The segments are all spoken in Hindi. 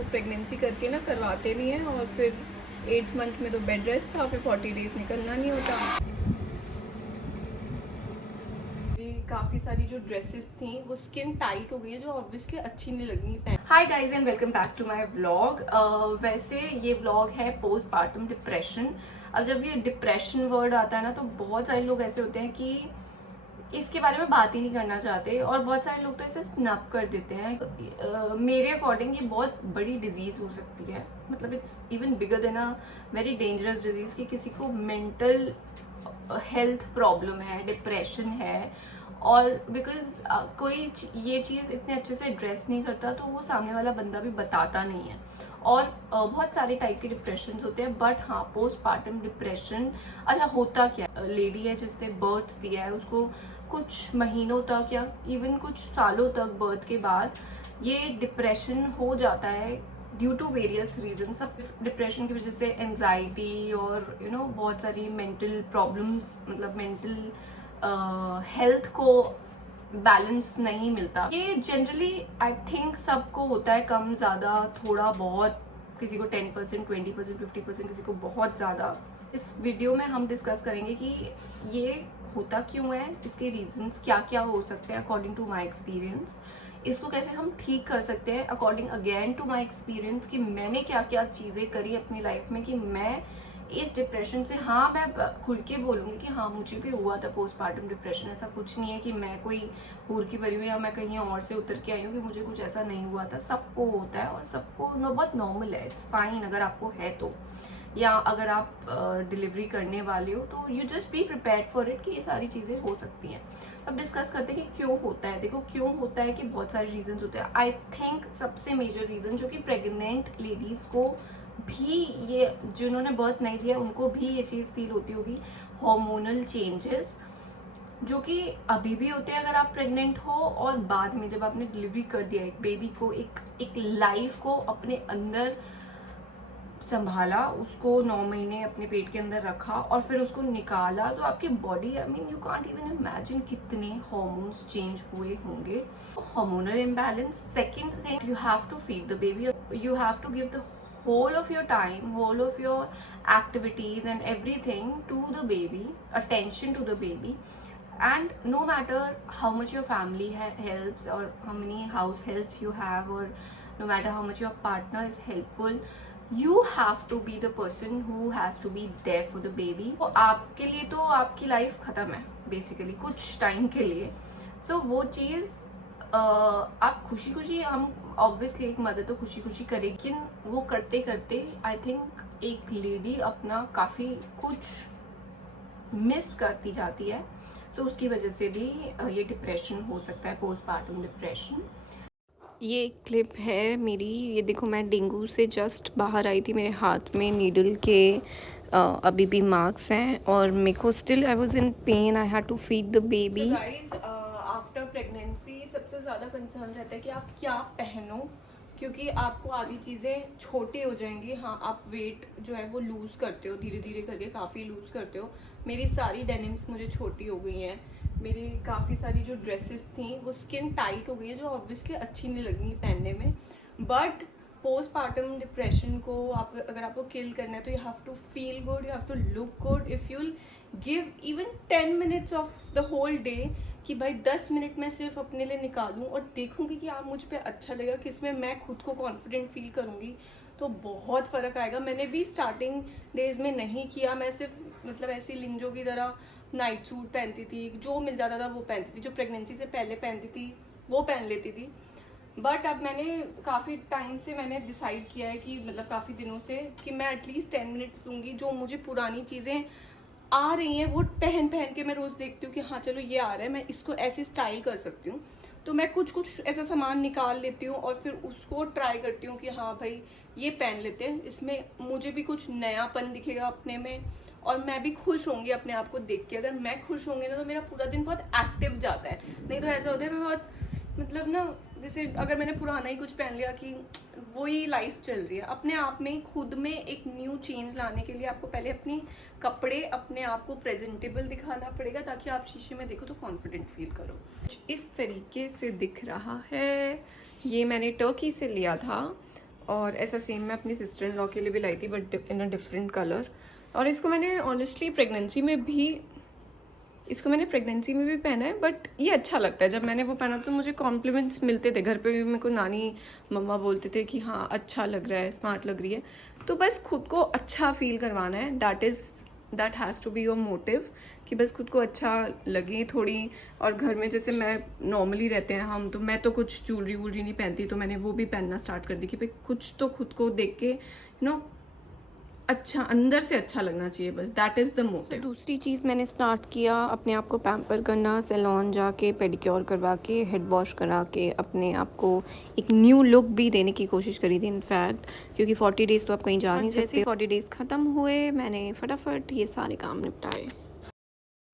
प्रेगनेंसी करके ना करवाते नहीं हैं, और फिर 8th मंथ में तो बेड रेस्ट था, फिर 40 डेज़ निकलना नहीं होता। काफ़ी सारी जो ड्रेसेस थी वो स्किन टाइट हो गई है, जो ऑब्वियसली अच्छी नहीं लगी पहन। Hi guys and welcome back to my vlog. वैसे ये व्लॉग है पोस्टपार्टम डिप्रेशन। अब जब ये डिप्रेशन वर्ड आता है ना, तो बहुत सारे लोग ऐसे होते हैं कि इसके बारे में बात ही नहीं करना चाहते, और बहुत सारे लोग तो इसे स्नैप कर देते हैं। मेरे अकॉर्डिंग ये बहुत बड़ी डिजीज हो सकती है, मतलब it's even bigger than a very dangerous disease, कि किसी को मेंटल हेल्थ प्रॉब्लम है, डिप्रेशन है, और बिकॉज कोई ये चीज़ इतने अच्छे से ड्रेस नहीं करता तो वो सामने वाला बंदा भी बताता नहीं है। और बहुत सारे टाइप के डिप्रेशन होते हैं, बट हाँ, पोस्टपार्टम डिप्रेशन अच्छा होता क्या? लेडी है जिसने बर्थ दिया है, उसको कुछ महीनों तक या इवन कुछ सालों तक बर्थ के बाद ये डिप्रेशन हो जाता है ड्यू टू वेरियस रीजन। सब डिप्रेशन की वजह से एंजाइटी और बहुत सारी मेंटल प्रॉब्लम्स, मतलब मेंटल हेल्थ को बैलेंस नहीं मिलता। ये जनरली आई थिंक सबको होता है, कम ज़्यादा थोड़ा बहुत, किसी को 10%, 20%, 50%, किसी को बहुत ज़्यादा। इस वीडियो में हम डिस्कस करेंगे कि ये होता क्यों है, इसके रीजंस क्या क्या हो सकते हैं अकॉर्डिंग टू माई एक्सपीरियंस, इसको कैसे हम ठीक कर सकते हैं according again to my experience, कि मैंने क्या क्या चीज़ें करी अपनी लाइफ में कि मैं इस डिप्रेशन से, हाँ मैं खुल के बोलूँगी कि हाँ मुझे भी हुआ था पोस्टपार्टम डिप्रेशन। ऐसा कुछ नहीं है कि मैं कोई हूर की भरी हूँ या मैं कहीं और से उतर के आई हूँ, कि मुझे कुछ ऐसा नहीं हुआ था। सबको होता है और सबको बहुत नॉर्मल है, इट्स फाइन अगर आपको है तो, या अगर आप डिलीवरी करने वाले हो तो you just be prepared for it कि ये सारी चीज़ें हो सकती हैं। अब डिस्कस करते हैं कि क्यों होता है। देखो क्यों होता है कि बहुत सारे रीजंस होते हैं। आई थिंक सबसे मेजर रीज़न जो कि प्रेग्नेंट लेडीज़ को भी, ये जिन्होंने बर्थ नहीं दिया उनको भी ये चीज़ फील होती होगी, हार्मोनल चेंजेस जो कि अभी भी होते हैं अगर आप प्रेग्नेंट हो, और बाद में जब आपने डिलीवरी कर दिया एक बेबी को, एक लाइफ को अपने अंदर संभाला, उसको 9 महीने अपने पेट के अंदर रखा और फिर उसको निकाला, तो आपकी body, I mean you can't even imagine कितने हार्मोन्स चेंज हुए होंगे। Hormonal imbalance. Second thing, you have to feed the baby, you have to give the whole of your time, whole of your activities and everything to the baby, attention to the baby. And no matter how much your family helps, or how many house helps you have, or no matter how much your partner is helpful, you have to be the person who has to be there for the baby. तो आपके लिए तो आपकी लाइफ खत्म है बेसिकली कुछ टाइम के लिए। सो वो चीज़ आप खुशी खुशी, हम ऑब्वियसली एक मदर तो खुशी खुशी करेगी, लेकिन वो करते करते आई थिंक एक लेडी अपना काफ़ी कुछ मिस करती जाती है। सो उसकी वजह से भी ये डिप्रेशन हो सकता है, पोस्टपार्टम डिप्रेशन। ये एक क्लिप है मेरी, ये देखो मैं डेंगू से जस्ट बाहर आई थी, मेरे हाथ में नीडल के अभी भी मार्क्स हैं, और मेरे को still I was in pain, I had to feed the baby. Guys, after pregnancy सबसे ज़्यादा कंसर्न रहता है कि आप क्या पहनो, क्योंकि आपको आधी चीज़ें छोटी हो जाएंगी। हाँ, आप वेट जो है वो लूज़ करते हो, धीरे धीरे करके काफ़ी लूज़ करते हो। मेरी सारी डेनिम्स मुझे छोटी हो गई हैं, मेरी काफ़ी सारी जो ड्रेसेस थी वो स्किन टाइट हो गई है, जो ऑब्वियसली अच्छी नहीं लगी पहनने में। बट पोस्टपार्टम डिप्रेशन को आप, अगर आपको किल करना है, तो you have to feel good, you have to look good. If you give even 10 minutes of the whole day, कि भाई 10 मिनट मैं सिर्फ अपने लिए निकालूं और देखूंगी कि आप मुझ पे अच्छा लगेगा, किसमें मैं खुद को कॉन्फिडेंट फील करूंगी, तो बहुत फ़र्क आएगा। मैंने भी स्टार्टिंग डेज में नहीं किया, मैं सिर्फ मतलब ऐसी लिंजो की तरह नाइट सूट पहनती थी, जो मिल जाता था वो पहनती थी, जो प्रेगनेंसी से पहले पहनती थी वो पहन लेती थी। बट अब मैंने काफ़ी टाइम से मैंने डिसाइड किया है कि मतलब काफ़ी दिनों से, कि मैं एटलीस्ट 10 मिनट्स दूंगी। जो मुझे पुरानी चीज़ें आ रही हैं वो पहन पहन के मैं रोज़ देखती हूँ कि हाँ चलो ये आ रहा है, मैं इसको ऐसे स्टाइल कर सकती हूँ, तो मैं कुछ कुछ ऐसा सामान निकाल लेती हूँ और फिर उसको ट्राई करती हूँ कि हाँ भाई ये पहन लेते हैं, इसमें मुझे भी कुछ नयापन दिखेगा अपने में, और मैं भी खुश होंगी अपने आप को देख के। अगर मैं खुश होंगी ना, तो मेरा पूरा दिन बहुत एक्टिव जाता है। नहीं तो ऐसा होता है मैं बहुत, मतलब ना, जैसे अगर मैंने पुराना ही कुछ पहन लिया कि वही लाइफ चल रही है। अपने आप में खुद में एक न्यू चेंज लाने के लिए आपको पहले अपनी कपड़े, अपने आप को प्रेजेंटेबल दिखाना पड़ेगा, ताकि आप शीशे में देखो तो कॉन्फिडेंट फील करो। इस तरीके से दिख रहा है। ये मैंने टर्की से लिया था, और ऐसा सेम मैं अपनी सिस्टर इन लॉ के लिए भी लाई थी, but in a different colour. और इसको मैंने ऑनेस्टली प्रेगनेंसी में भी पहना है, बट ये अच्छा लगता है। जब मैंने वो पहना तो मुझे कॉम्प्लीमेंट्स मिलते थे घर पे भी, मेरे को नानी मम्मा बोलते थे कि हाँ अच्छा लग रहा है, स्मार्ट लग रही है। तो बस खुद को अच्छा फील करवाना है, that has to be your motive, कि बस खुद को अच्छा लगे थोड़ी। और घर में जैसे मैं नॉर्मली रहते हैं हम, तो मैं तो कुछ ज्वेलरी वूलरी नहीं पहनती, तो मैंने वो भी पहनना स्टार्ट कर दी कि भाई कुछ तो खुद को देख के अच्छा, अंदर से अच्छा लगना चाहिए, बस दैट इज़ द मोटिव। दूसरी चीज़ मैंने स्टार्ट किया अपने आप को पैम्पर करना, सैलून जाके पेडिक्योर करवा के, हेड वॉश करा के अपने आप को एक न्यू लुक भी देने की कोशिश करी थी इनफैक्ट, क्योंकि 40 डेज़ तो आप कहीं जा नहीं सकते। 40 डेज़ ख़त्म हुए, मैंने फटाफट ये सारे काम निपटाए।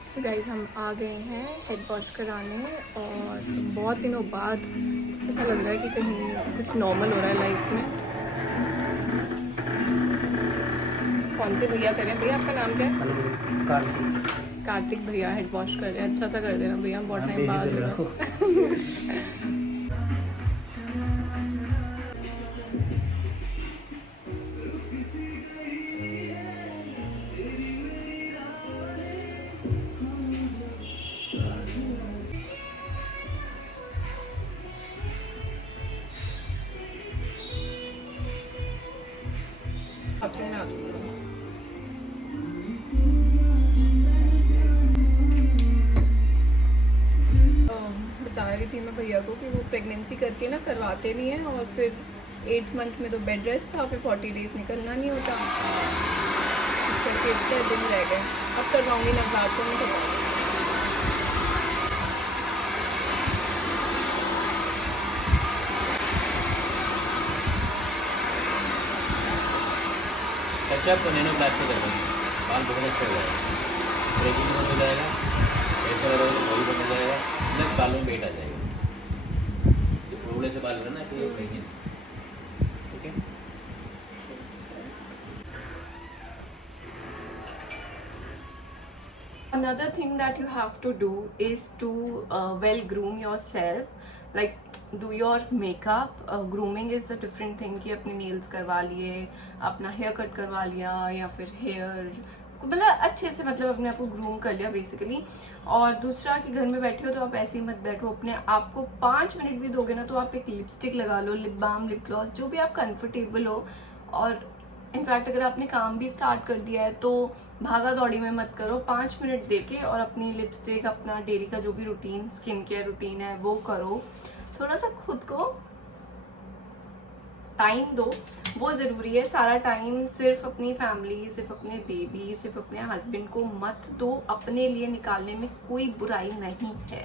तो गाइस हम आ गए हैं हेड वॉश कराने, और बहुत दिनों बाद ऐसा लग रहा है कि कहीं कुछ नॉर्मल हो रहा है लाइफ में। कौन से भैया करें? भैया आपका नाम क्या है? कार्तिक भैया हेड वॉश कर रहे हैं। अच्छा सा कर देना भैया, बहुत टाइम बाद। आपसे मैं आ चुकी हूँ। बता रही थी मैं भैया को कि वो प्रेगनेंसी करके ना करवाते नहीं हैं, और फिर 8th मंथ में तो बेड रेस्ट था, फिर 40 डेज़ निकलना नहीं होता, इस करके इतने दिन रह गए। अब करवाऊँगी नवरात्रों में करवाऊँगी। अच्छा आपको नैनो क्लास से करवाएंगे, बाल बहुत अच्छा हो जाएगा, ब्रेकिंग बंद हो जाएगा, ऐसा लगा तो बॉडी बंद हो जाएगा, प्लस बालों में वेट आ जाएगा। जो प्रोबले से बाल हो रहे ना कि कहीं, ठीक है। Another thing that you have to do is to well groom yourself, like do your makeup. Grooming is a different thing कि अपने nails करवा लिए, अपना hair cut करवा लिया, या फिर hair मतलब अच्छे से मतलब अपने आप को ग्रूम कर लिया बेसिकली। और दूसरा कि घर में बैठे हो तो आप ऐसे ही मत बैठो, अपने आप को 5 मिनट भी दोगे ना तो आप एक लिपस्टिक लगा लो, लिप बाम, लिप ग्लॉस, जो भी आप कंफर्टेबल हो। और इनफैक्ट अगर आपने काम भी स्टार्ट कर दिया है तो भागा दौड़ी में मत करो, 5 मिनट देके और अपनी लिपस्टिक, अपना डेली का जो भी रूटीन, स्किन केयर रूटीन है वो करो। थोड़ा सा खुद को टाइम दो, वो ज़रूरी है। सारा टाइम सिर्फ अपनी फैमिली, सिर्फ अपने बेबी, सिर्फ अपने हस्बैंड को मत दो, अपने लिए निकालने में कोई बुराई नहीं है।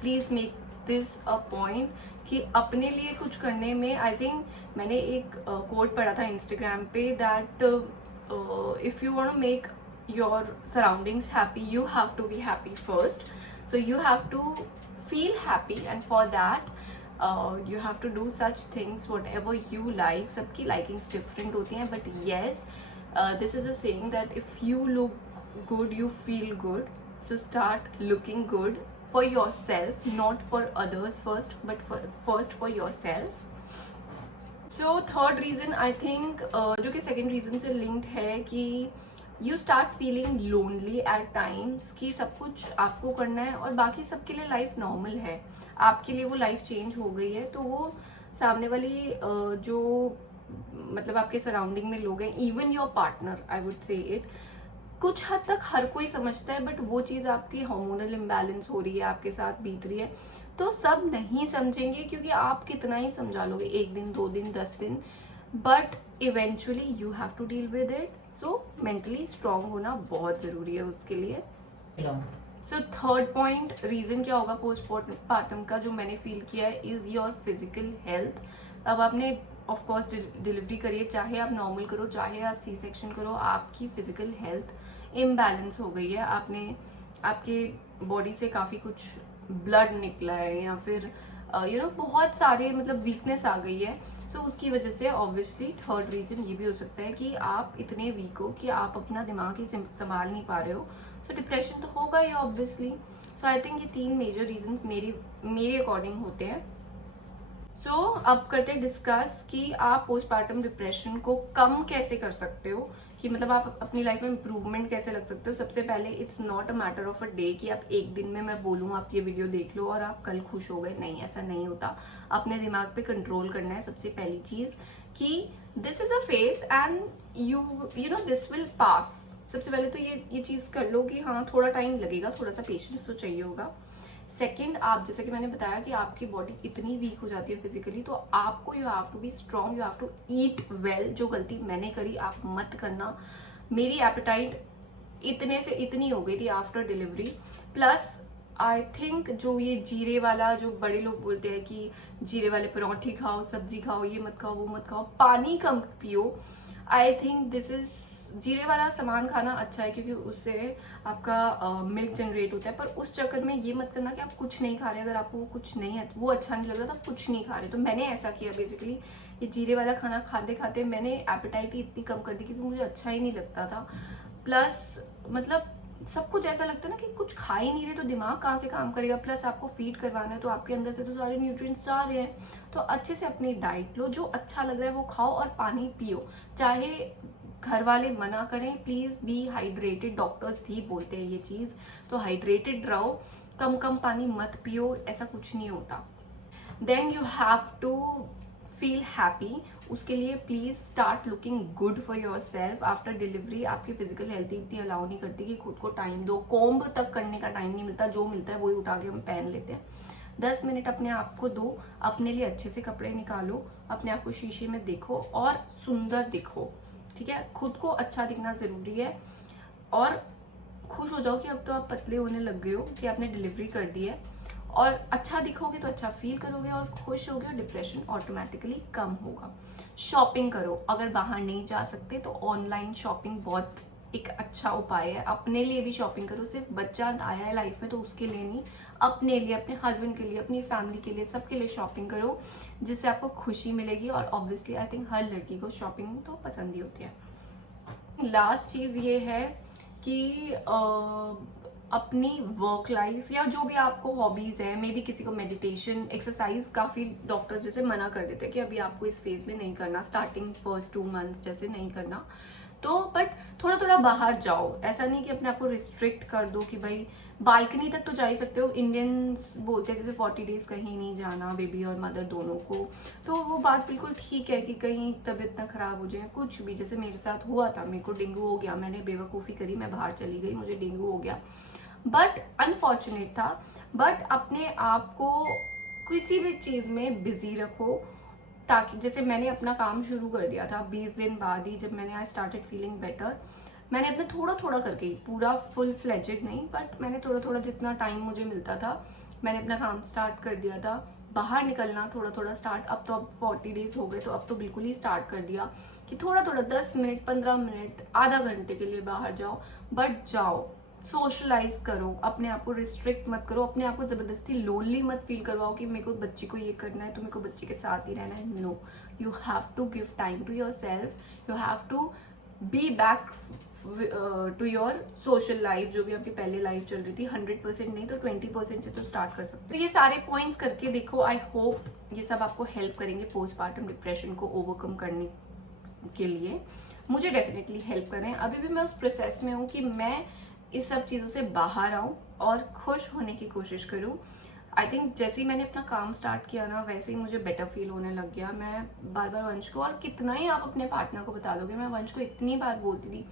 Please make this a point कि अपने लिए कुछ करने में, आई थिंक मैंने एक कोट पढ़ा था इंस्टाग्राम पे, that if you want to make your surroundings happy, you have to be happy first. So you have to feel happy, and for that you have to do such things whatever you like. सबकी likings different होती हैं, but yes, this is a saying that if you look good you feel good, so start looking good for yourself, not for others first, but first for yourself. So third reason I think जो कि second reason से linked है कि you start feeling lonely at times, कि सब कुछ आपको करना है और बाकी सबके लिए लाइफ नॉर्मल है, आपके लिए वो लाइफ चेंज हो गई है। तो वो सामने वाली जो मतलब आपके सराउंडिंग में लोग हैं, even your partner, I would say it, कुछ हद तक हर कोई समझता है, बट वो चीज़ आपकी हार्मोनल इम्बैलेंस हो रही है, आपके साथ बीत रही है, तो सब नहीं समझेंगे, क्योंकि आप कितना ही समझा लोगे, 1 दिन 2 दिन 10 दिन, but eventually you have to deal with it. So mentally strong होना बहुत ज़रूरी है उसके लिए। सो थर्ड पॉइंट, रीज़न क्या होगा पोस्टपार्टम का जो मैंने फील किया है, इज़ योर फिजिकल हेल्थ। अब आपने ऑफकोर्स डिलीवरी करिए, चाहे आप नॉर्मल करो चाहे आप सी सेक्शन करो, आपकी फिजिकल हेल्थ इम्बैलेंस हो गई है, आपके बॉडी से काफ़ी कुछ ब्लड निकला है, या फिर बहुत सारे मतलब वीकनेस आ गई है। सो उसकी वजह से ऑब्वियसली थर्ड रीज़न ये भी हो सकता है कि आप इतने वीक हो कि आप अपना दिमाग ही संभाल नहीं पा रहे हो। सो डिप्रेशन तो होगा ही ऑब्वियसली। सो आई थिंक ये 3 मेजर रीजंस मेरे अकॉर्डिंग होते हैं। सो अब करते हैं डिस्कस कि आप पोस्टपार्टम डिप्रेशन को कम कैसे कर सकते हो, कि मतलब आप अपनी लाइफ में इंप्रूवमेंट कैसे लग सकते हो। सबसे पहले it's not a matter of a day कि आप एक दिन में मैं बोलूँ आप ये वीडियो देख लो और आप कल खुश हो गए, नहीं ऐसा नहीं होता। अपने दिमाग पे कंट्रोल करना है सबसे पहली चीज, कि this is a phase and you know this will pass. सबसे पहले तो ये चीज कर लो कि हाँ थोड़ा टाइम लगेगा, थोड़ा सा पेशेंस तो चाहिए होगा। सेकेंड, आप जैसे कि मैंने बताया कि आपकी बॉडी इतनी वीक हो जाती है फिजिकली, तो आपको you have to be strong, you have to eat well. जो गलती मैंने करी आप मत करना। मेरी एपेटाइट इतने से इतनी हो गई थी after delivery. Plus I think जो ये जीरे वाला, जो बड़े लोग बोलते हैं कि जीरे वाले पराठे खाओ, सब्जी खाओ, ये मत खाओ, वो मत खाओ, पानी कम पियो। आई थिंक दिस इज, जीरे वाला सामान खाना अच्छा है क्योंकि उससे आपका मिल्क जनरेट होता है, पर उस चक्कर में ये मत करना कि आप कुछ नहीं खा रहे। अगर आपको कुछ नहीं है, वो अच्छा नहीं लग रहा तो आप कुछ नहीं खा रहे। तो मैंने ऐसा किया बेसिकली, ये जीरे वाला खाना खाते खाते मैंने एपेटाइट ही इतनी कम कर दी क्योंकि मुझे अच्छा ही नहीं लगता था। प्लस मतलब सब कुछ ऐसा लगता है ना कि कुछ खा ही नहीं रहे तो दिमाग कहाँ से काम करेगा। प्लस आपको फीड करवाना है तो आपके अंदर से तो सारे न्यूट्रिएंट्स जा रहे हैं। तो अच्छे से अपनी डाइट लो, जो अच्छा लग रहा है वो खाओ और पानी पियो। चाहे घर वाले मना करें, प्लीज बी हाइड्रेटेड, डॉक्टर्स भी बोलते हैं ये चीज, तो हाइड्रेटेड रहो, कम कम पानी मत पियो, ऐसा कुछ नहीं होता। Then you have to feel happy. उसके लिए please start looking good for yourself. After delivery आपकी फिजिकल हेल्थ इतनी अलाउ नहीं करती कि खुद को टाइम दो, कोम्ब तक करने का टाइम नहीं मिलता, जो मिलता है वही उठा के हम पहन लेते हैं। 10 मिनट अपने आप को दो, अपने लिए अच्छे से कपड़े निकालो, अपने आप को शीशे में देखो और सुंदर दिखो, ठीक है। खुद को अच्छा दिखना जरूरी है और खुश हो जाओ कि अब तो आप पतले होने लग गए हो, कि आपने डिलीवरी कर दी है। और अच्छा दिखोगे तो अच्छा फील करोगे और खुश होगे और डिप्रेशन ऑटोमेटिकली कम होगा। शॉपिंग करो, अगर बाहर नहीं जा सकते तो ऑनलाइन शॉपिंग बहुत एक अच्छा उपाय है। अपने लिए भी शॉपिंग करो, सिर्फ बच्चा आया है लाइफ में तो उसके लिए नहीं, अपने लिए, अपने हस्बैंड के लिए, अपनी फैमिली के लिए, सबके लिए शॉपिंग करो, जिससे आपको खुशी मिलेगी। और ऑब्वियसली आई थिंक हर लड़की को शॉपिंग तो पसंद ही होती है। लास्ट चीज ये है कि अपनी वर्क लाइफ या जो भी आपको हॉबीज है, मे बी किसी को मेडिटेशन, एक्सरसाइज, काफी डॉक्टर्स जैसे मना कर देते हैं कि अभी आपको इस फेज में नहीं करना, स्टार्टिंग फर्स्ट 2 मंथ्स जैसे नहीं करना। तो बट थोड़ा थोड़ा बाहर जाओ, ऐसा नहीं कि अपने आप को रिस्ट्रिक्ट कर दो कि भाई बालकनी तक तो जा ही सकते हो। इंडियंस बोलते हैं जैसे 40 डेज कहीं नहीं जाना, बेबी और मदर दोनों को, तो वो बात बिल्कुल ठीक है कि कहीं तबीयत ना खराब हो जाए, कुछ भी। जैसे मेरे साथ हुआ था, मेरे को डेंगू हो गया, मैंने बेवकूफ़ी करी, मैं बाहर चली गई, मुझे डेंगू हो गया, बट अनफॉर्चुनेट था। बट अपने आप को किसी भी चीज़ में बिजी रखो, ताकि जैसे मैंने अपना काम शुरू कर दिया था 20 दिन बाद ही, जब मैंने आई स्टार्टेड फीलिंग बेटर। मैंने अपना थोड़ा थोड़ा करके, पूरा फुल फ्लेजेड नहीं, बट मैंने थोड़ा थोड़ा जितना टाइम मुझे मिलता था मैंने अपना काम स्टार्ट कर दिया था। बाहर निकलना थोड़ा थोड़ा स्टार्ट, अब तो अब 40 डेज हो गए तो अब तो बिल्कुल ही स्टार्ट कर दिया कि थोड़ा थोड़ा 10 मिनट, 15 मिनट, आधा घंटे के लिए बाहर जाओ, बट जाओ, सोशलाइज करो, अपने आप को रिस्ट्रिक्ट मत करो, अपने आप को जबरदस्ती लोनली मत फील करवाओ कि मेरे को बच्ची को ये करना है तो मेरे को बच्ची के साथ ही रहना है। No, you have to give time to yourself, you have to be back to your social life. जो भी आपकी पहले लाइफ चल रही थी, 100% नहीं तो 20% से तो स्टार्ट कर सकते हो। तो ये सारे पॉइंट्स करके देखो, आई होप ये सब आपको हेल्प करेंगे पोस्टपार्टम डिप्रेशन को ओवरकम करने के लिए। मुझे डेफिनेटली हेल्प कर रहे हैं। अभी भी मैं उस प्रोसेस में हूँ कि मैं इस सब चीज़ों से बाहर आऊँ और खुश होने की कोशिश करूँ। आई थिंक जैसे ही मैंने अपना काम स्टार्ट किया ना, वैसे ही मुझे बेटर फील होने लग गया। मैं बार बार वंश को, और कितना ही आप अपने पार्टनर को बता दोगे, मैं वंश को इतनी बार बोलती थी,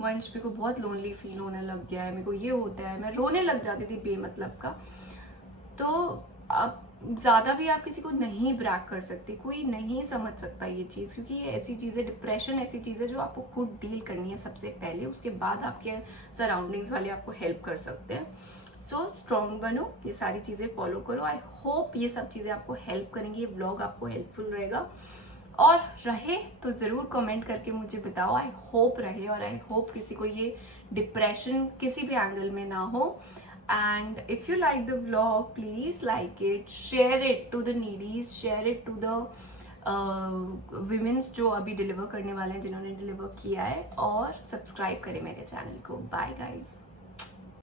वंश मेरे को बहुत लोनली फील होने लग गया है, मेरे को ये होता है, मैं रोने लग जाती थी बेमतलब का। तो अब ज़्यादा भी आप किसी को नहीं ब्रैक कर सकते, कोई नहीं समझ सकता ये चीज़, क्योंकि ये ऐसी चीज़ है, डिप्रेशन ऐसी चीज़ है जो आपको खुद डील करनी है सबसे पहले, उसके बाद आपके सराउंडिंग्स वाले आपको हेल्प कर सकते हैं। सो स्ट्रॉन्ग बनो, ये सारी चीज़ें फॉलो करो। आई होप ये सब चीज़ें आपको हेल्प करेंगी, ये ब्लॉग आपको हेल्पफुल रहेगा, और रहे तो ज़रूर कमेंट करके मुझे बताओ। आई होप रहे, और आई होप किसी को ये डिप्रेशन किसी भी एंगल में ना हो। And if you like the vlog, please like it, share it to the needies, share it to the women's जो अभी डिलीवर करने वाले हैं, जिन्होंने डिलीवर किया है, और सब्सक्राइब करें मेरे चैनल को। Bye guys.